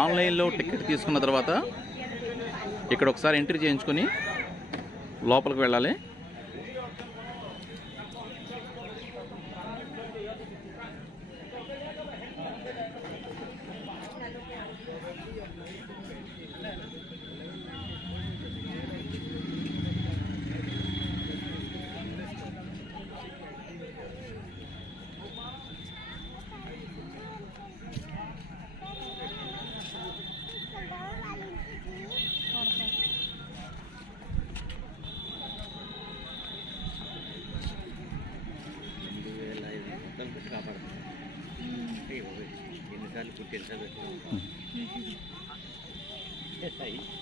ఆన్లైన్లో టికెట్ తీసుకున్న తర్వాత ఇక్కడ ఒకసారి ఎంట్రీ చేయించుకొని లోపలికి వెళ్ళాలి.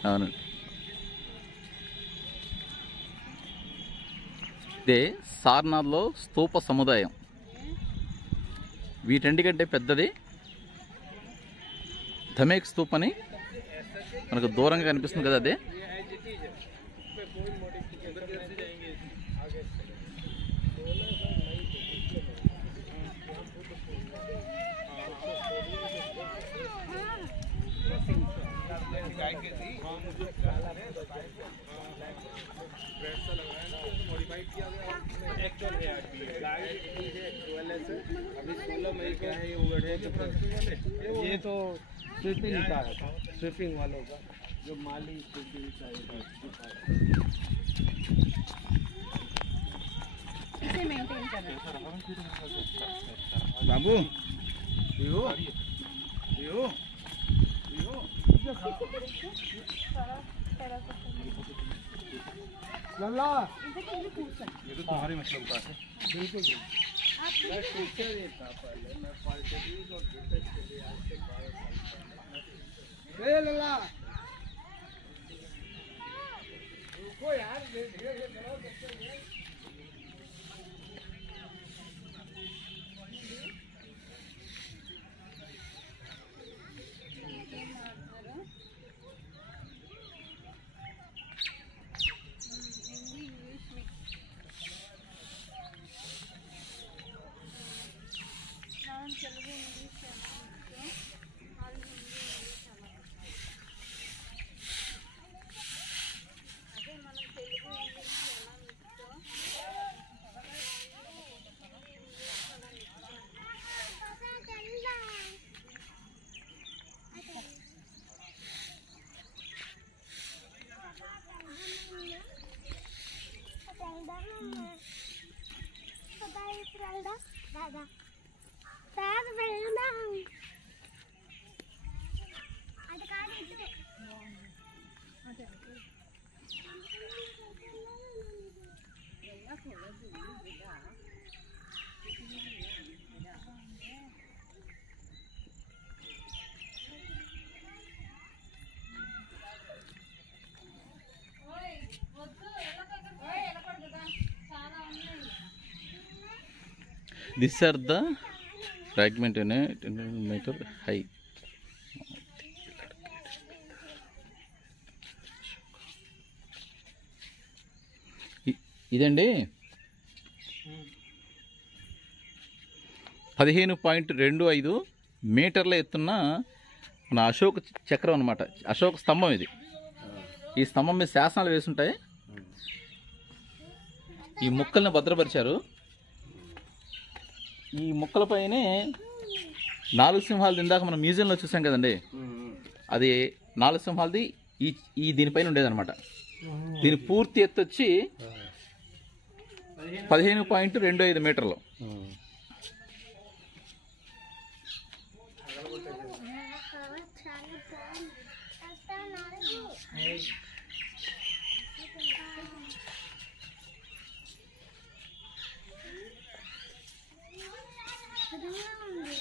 అవునండి, ఇదే సారనాథ్లో స్తూప సముదాయం. వీటన్నిటికంటే పెద్దది ధమేక్ స్తూప్ అని మనకు దూరంగా కనిపిస్తుంది కదా, అదే. ये तो स्वीपिंग का है, स्वीपिंग वालों का जो माली स्वीपिंग का इसे मेंटेन करना बाबू लल्ला ये तो तुम्हारी मसला का है। बिल्कुल मैं टीचर ही था पहले, मैं पॉलिटेक्निक और बीटेक के लिए आज से 12 साल लल्ला रुको यार, धीरे धीरे करो। These are the fragment in a meter high. ఇదండి 15.25 మీటర్ల ఎత్తున్న మన అశోక చక్రం అన్నమాట, అశోక స్తంభం ఇది. ఈ స్తంభం మీద శాసనాలు వేసుంటాయి. ఈ ముక్కల్ని భద్రపరిచారు. ఈ ముక్కలపైనే 4 సింహాలు ఇందాక మనం మ్యూజియంలో చూసాం కదండి, అది 4 సింహాలది ఈ దీనిపైన ఉండేదన్నమాట. దీని పూర్తి ఎత్తు వచ్చి 15.25 మీటర్లు.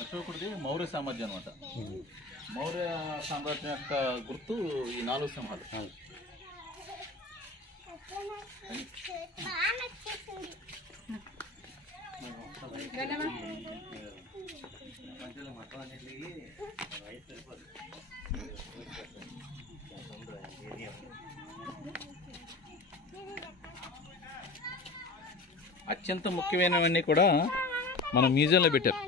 అశోకుడిది మౌర్య సామ్రాజ్యం అనమాట. మౌర్య సామ్రాజ్యం యొక్క గుర్తు ఈ 4 సింహాలు. అత్యంత ముఖ్యమైనవన్నీ కూడా మన మ్యూజియంలో పెట్టారు.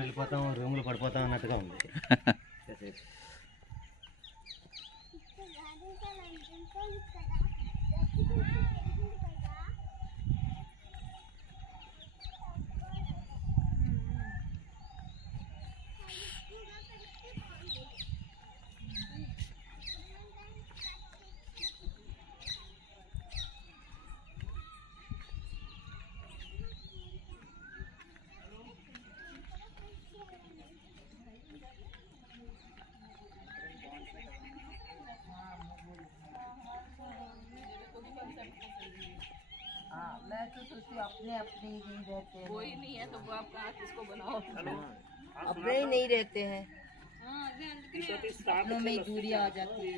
వెళ్ళిపోతాం రూమ్లో పడిపోతాం అన్నట్టుగా ఉంది. मैं तो सोचती अपने अपने ही नहीं रहते हैं। कोई नहीं है तो वो आप कहाँ किसको बनाओ? अपने ही नहीं रहते हैं, अपनों में ही दूरियां आ जाती है।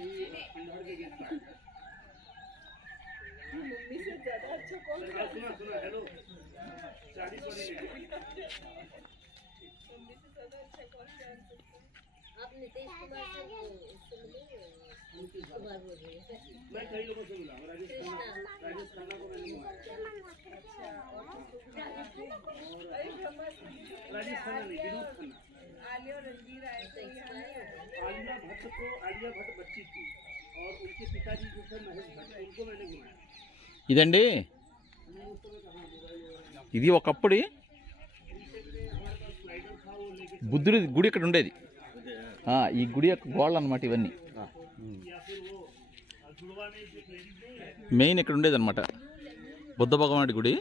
आप नीतीश कुमार मैं कई लोगों से मिला, राजेश खन्ना को मैंने मिला। राजेश खन्ना नहीं, विनोद खन्ना। आलिया रणवीर आए थे। आलिया भट्ट बच्ची थी और उनके पिताजी जो थे महेश भट्ट, उनको मैंने घुमाया। ఇదండి ఇది ఒకప్పుడు బుద్ధుడి గుడి ఇక్కడ ఉండేది. ఈ గుడి యొక్క గోడలు అన్నమాట ఇవన్నీ. మెయిన్ ఇక్కడ ఉండేది అనమాట బుద్ధ భగవానుడి గుడి.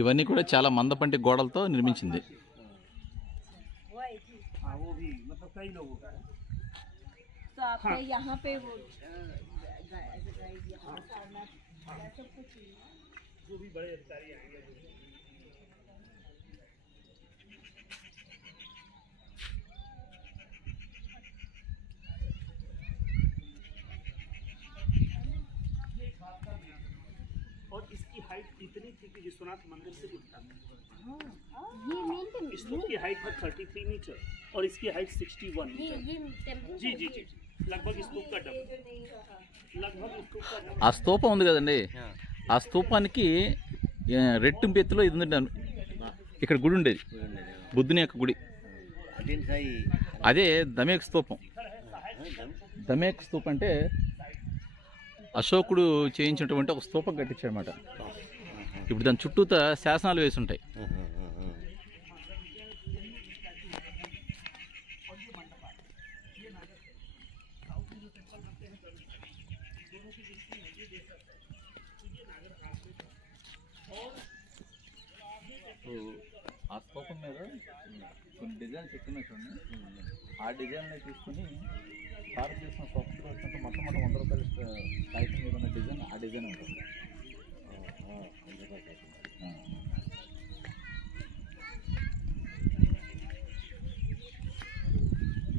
ఇవన్నీ కూడా చాలా మందపంటి గోడలతో నిర్మించింది. तो आपके यहाँ पे वो जो भी बड़े अधिकारी आएंगे और इसकी हाइट इतनी थी कि विश्वनाथ मंदिर से उठता था। इसकी हाइट है 33 मीटर और इसकी हाइट 61 मीटर। जी जी जी लगभग स्तूप का डबल, लगभग स्तूप का डबल। ఆ స్తూపం ఉంది కదండి, ఆ స్తూపానికి రెట్టింపు ఎత్తులో ఇది ఉంది. ఇక్కడ గుడి ఉండేది, బుద్ధుని యొక్క గుడి. అదే దమేక్ స్తూపం. దమేక్ స్తూపం అంటే అశోకుడు చేయించినటువంటి ఒక స్తూపం కట్టించాడనమాట. ఇప్పుడు దాని చుట్టూతా శాసనాలు వేసి ఉంటాయి. ఆ స్తూపం మీద కొన్ని డిజైన్స్ చెప్తున్నాయి చూడండి. ఆ డిజైన్ని తీసుకుని భారతదేశం స్వతంత్రం వచ్చినట్టు మొట్టమొదటి 100 రూపాయల కాగితం మీద ఉన్న డిజైన్ ఆ డిజైన్ ఉంటుంది.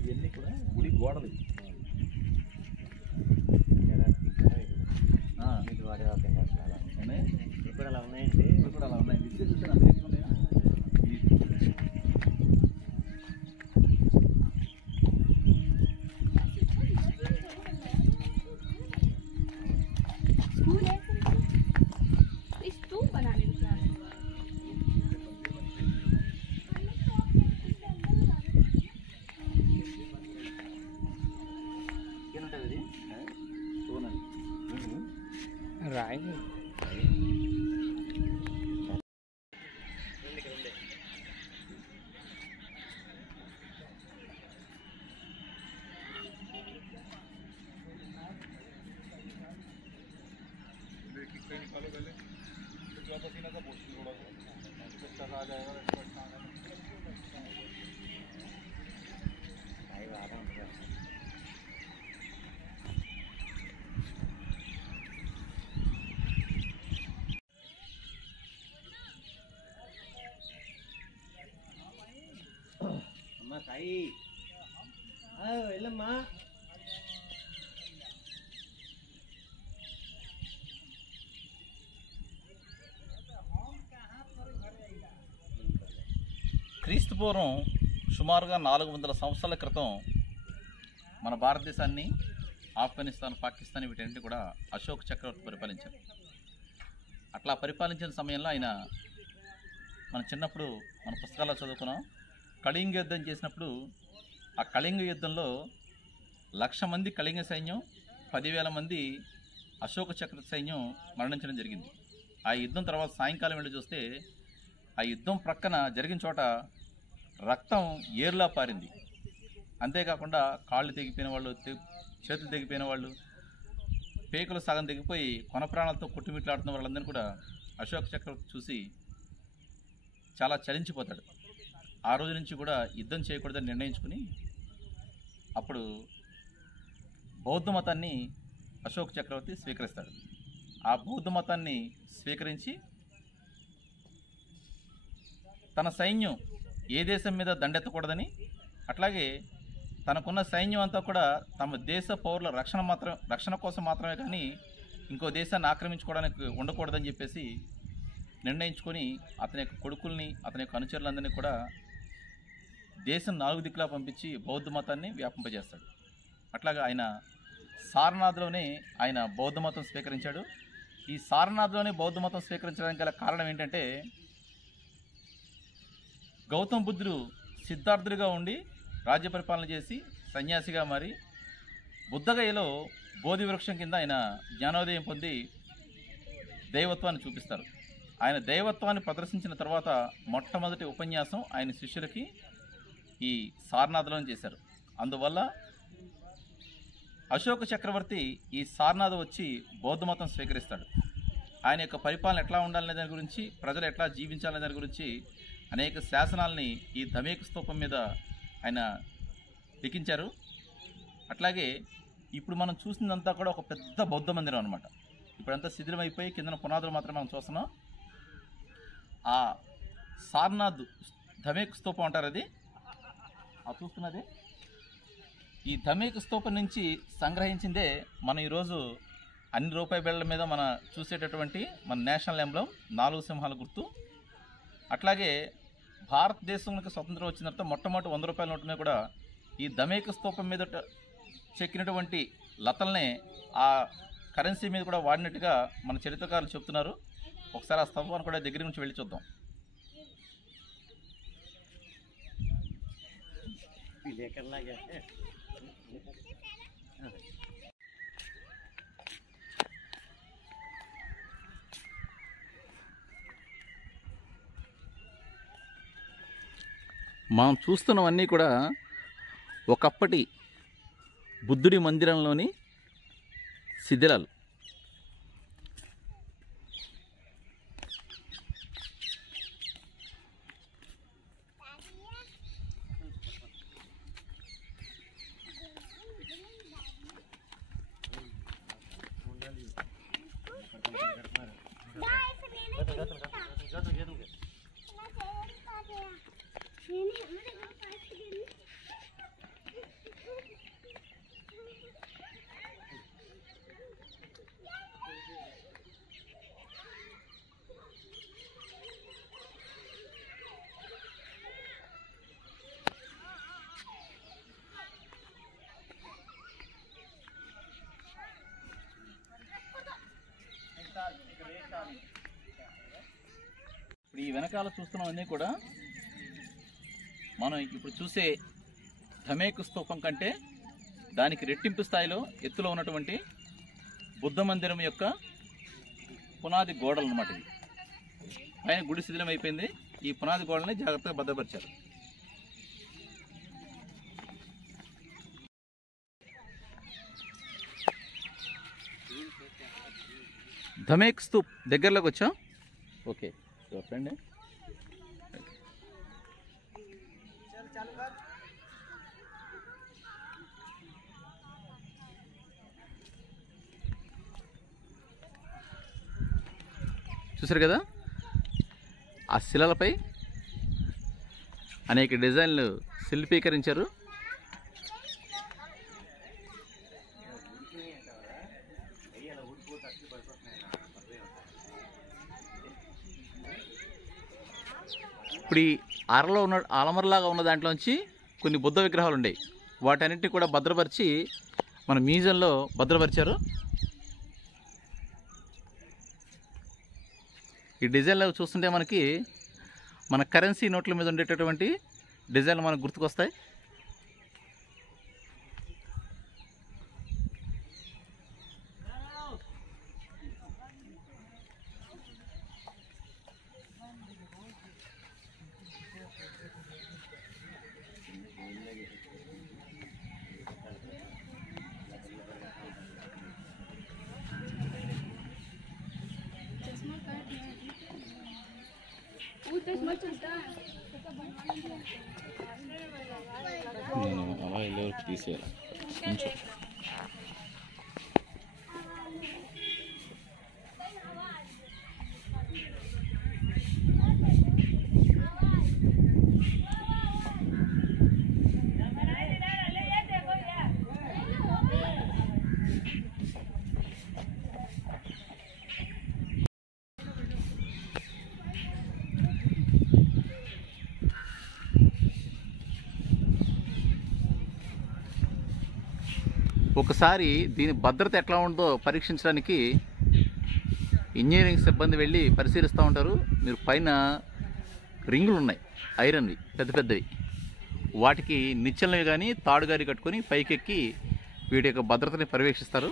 ఇవన్నీ కూడా గుడి గోడలు. ఇప్పుడు అలా ఉన్నాయండి, ఇప్పుడు అలా ఉన్నాయి. ఇదే చూసాను అందరికీ ఉన్నాయా? स्कूल है इस तू बनाने का प्लान है। ఏమంటారు ఇది? చూడండి రాయి అమ్మా సాయి వెళ్ళమ్మా. క్రీస్తు పూర్వం సుమారుగా 400 సంవత్సరాల క్రితం మన భారతదేశాన్ని, ఆఫ్ఘనిస్తాన్, పాకిస్తాన్ వీటన్నింటినీ కూడా అశోక్ చక్రవర్తి పరిపాలించారు. అట్లా పరిపాలించిన సమయంలో ఆయన మన చిన్నప్పుడు మన పుస్తకాల్లో చదువుకున్నాం, కళింగ యుద్ధం చేసినప్పుడు ఆ కళింగ యుద్ధంలో 1,00,000 మంది కళింగ సైన్యం, 10,000 మంది అశోక చక్ర సైన్యం మరణించడం జరిగింది. ఆ యుద్ధం తర్వాత సాయంకాలం వెళ్ళి చూస్తే ఆ యుద్ధం ప్రక్కన జరిగిన చోట రక్తం ఏరులా పారింది. అంతేకాకుండా కాళ్ళు తెగిపోయిన వాళ్ళు, చేతులు తెగిపోయిన వాళ్ళు, పేకులు సగం తెగిపోయి కొన ప్రాణాలతో కొట్టుమిట్లాడుతున్న వాళ్ళందరినీ కూడా అశోక చక్రవర్తి చూసి చాలా చలించిపోతాడు. ఆ రోజు నుంచి కూడా యుద్ధం చేయకూడదని నిర్ణయించుకుని అప్పుడు బౌద్ధ మతాన్ని అశోక చక్రవర్తి స్వీకరిస్తాడు. ఆ బౌద్ధ మతాన్ని స్వీకరించి తన సైన్యం ఏ దేశం మీద దండెత్తకూడదని, అట్లాగే తనకున్న సైన్యం అంతా కూడా తమ దేశ పౌరుల రక్షణ కోసం మాత్రమే కానీ ఇంకో దేశాన్ని ఆక్రమించుకోవడానికి ఉండకూడదని చెప్పేసి నిర్ణయించుకొని అతని యొక్క కొడుకుల్ని, అతని యొక్క అనుచరులందరినీ కూడా దేశం 4 దిక్కులా పంపించి బౌద్ధ మతాన్ని వ్యాపింపజేస్తాడు. అట్లాగా ఆయన సారనాథ్లోనే ఆయన బౌద్ధ మతం స్వీకరించాడు. ఈ సారనాథ్లోనే బౌద్ధ మతం స్వీకరించడానికి గల కారణం ఏంటంటే, గౌతమ బుద్ధుడు సిద్ధార్థుడిగా ఉండి రాజ్య పరిపాలన చేసి సన్యాసిగా మారి బుద్ధగయలో బోధి వృక్షం కింద ఆయన జ్ఞానోదయం పొంది దైవత్వాన్ని చూపిస్తారు. ఆయన దైవత్వాన్ని ప్రదర్శించిన తర్వాత మొట్టమొదటి ఉపన్యాసం ఆయన శిష్యులకి ఈ సారనాథ్లోనే చేశారు. అందువల్ల అశోక చక్రవర్తి ఈ సారనాథ్ వచ్చి బౌద్ధ మతం స్వీకరిస్తాడు. ఆయన యొక్క పరిపాలన ఎట్లా ఉండాలనే దాని గురించి, ప్రజలు ఎట్లా జీవించాలనే దాని గురించి అనేక శాసనాలని ఈ ధమేక స్తూపం మీద ఆయన లిఖించారు. అట్లాగే ఇప్పుడు మనం చూసిందంతా కూడా ఒక పెద్ద బౌద్ధ మందిరం అనమాట. ఇప్పుడంతా శిథిలమైపోయి కిందన పునాదులు మాత్రమే మనం చూస్తున్నాం. ఆ సారనాథ్ ధమేక స్తూపం అంటారు. అది చూస్తున్నది ఈ ధమేక స్తూపం నుంచి సంగ్రహించిందే మనం ఈరోజు అన్ని రూపాయి బిళ్ళల మీద మన చూసేటటువంటి మన నేషనల్ ఎంబ్లం 4 సింహాల గుర్తు. అట్లాగే భారతదేశానికి స్వతంత్రం వచ్చిన తర్వాత మొట్టమొదటి 100 రూపాయల నోటు మీద కూడా ఈ ధమేక స్తూపం మీద చెక్కినటువంటి లతల్నే ఆ కరెన్సీ మీద కూడా వాడినట్టుగా మన చరిత్రకారులు చెప్తున్నారు. ఒకసారి ఆ స్తూపాన్ని కూడా దగ్గర నుంచి వెళ్ళి చూద్దాం. మనం చూస్తున్నవన్నీ కూడా ఒకప్పటి బుద్ధుడి మందిరంలోని శిథిలాలు. ఇప్పుడు ఈ వెనకాల చూస్తున్నవన్నీ కూడా మనం ఇప్పుడు చూసే ధమేక స్తూపం కంటే దానికి రెట్టింపు స్థాయిలో ఎత్తులో ఉన్నటువంటి బుద్ధ మందిరం యొక్క పునాది గోడలు అన్నమాట. ఇది పైన గుడి శిథిలం అయిపోయింది. ఈ పునాది గోడల్ని జాగ్రత్తగా భద్రపరిచారు. ధమేక స్తూప్ దగ్గరలోకి వచ్చాం. ఓకే ఫ్రెండ్ చూసారు కదా, ఆ శిలలపై అనేక డిజైన్లు శిల్పీకరించారు. ఇప్పుడు ఈ అరలో ఉన్న అలమరలాగా ఉన్న దాంట్లోంచి కొన్ని బుద్ధ విగ్రహాలు ఉండేవి. వాటన్నిటిని కూడా భద్రపరిచి మన మ్యూజియంలో భద్రపరిచారు. ఈ డిజైన్లో చూస్తుంటే మనకి మన కరెన్సీ నోట్ల మీద ఉండేటటువంటి డిజైన్లు మనకు గుర్తుకొస్తాయి? నేను అలా వెళ్ళేవరకు తీసేయాలి కొంచెం. ఒకసారి దీని భద్రత ఎట్లా ఉందో పరీక్షించడానికి ఇంజనీరింగ్ సిబ్బంది వెళ్ళి పరిశీలిస్తూ ఉంటారు. మీరు పైన రింగులు ఉన్నాయి ఐరన్వి పెద్ద పెద్దవి, వాటికి నిచ్చెనవి కానీ తాడుగారి కట్టుకొని పైకెక్కి వీటి యొక్క భద్రతని పర్యవేక్షిస్తారు.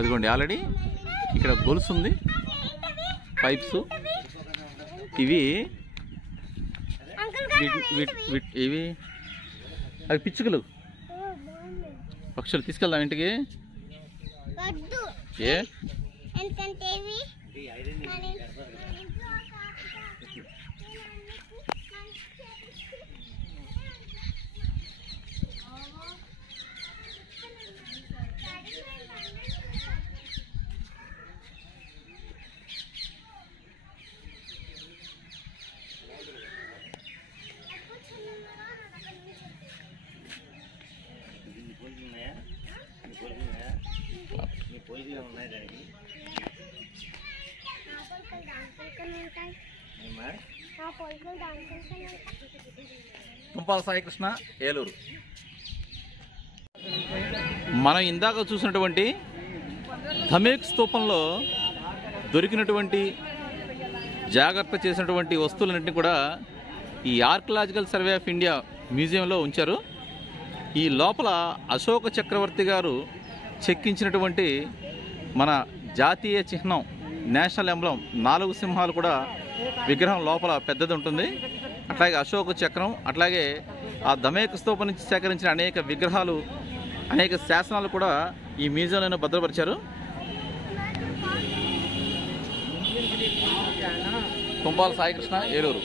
అదిగోండి ఆల్రెడీ ఇక్కడ గొలుసు ఉంది, పైప్స్ ఇవి ఇవి అవి పిచ్చుకలు పక్షులు. తీసుకెళ్దాం ఇంటికి. ఏ తుంపాల సాయికృష్ణ, ఏలూరు. మనం ఇందాక చూసినటువంటి ధమేక్ స్తూపంలో దొరికినటువంటి జాగ్రత్త చేసినటువంటి వస్తువులన్నింటినీ కూడా ఈ ఆర్కియలాజికల్ సర్వే ఆఫ్ ఇండియా మ్యూజియంలో ఉంచారు. ఈ లోపల అశోక చక్రవర్తి గారు చెక్కించినటువంటి మన జాతీయ చిహ్నం, నేషనల్ ఎంబ్లం 4 సింహాలు కూడా విగ్రహం లోపల పెద్దది ఉంటుంది. అట్లాగే అశోక చక్రం, అట్లాగే ఆ ధమేక్ స్తూపం నుంచి సేకరించిన అనేక విగ్రహాలు, అనేక శాసనాలు కూడా ఈ మ్యూజియంలో భద్రపరిచారు. తుంపాల సాయికృష్ణ, ఏలూరు.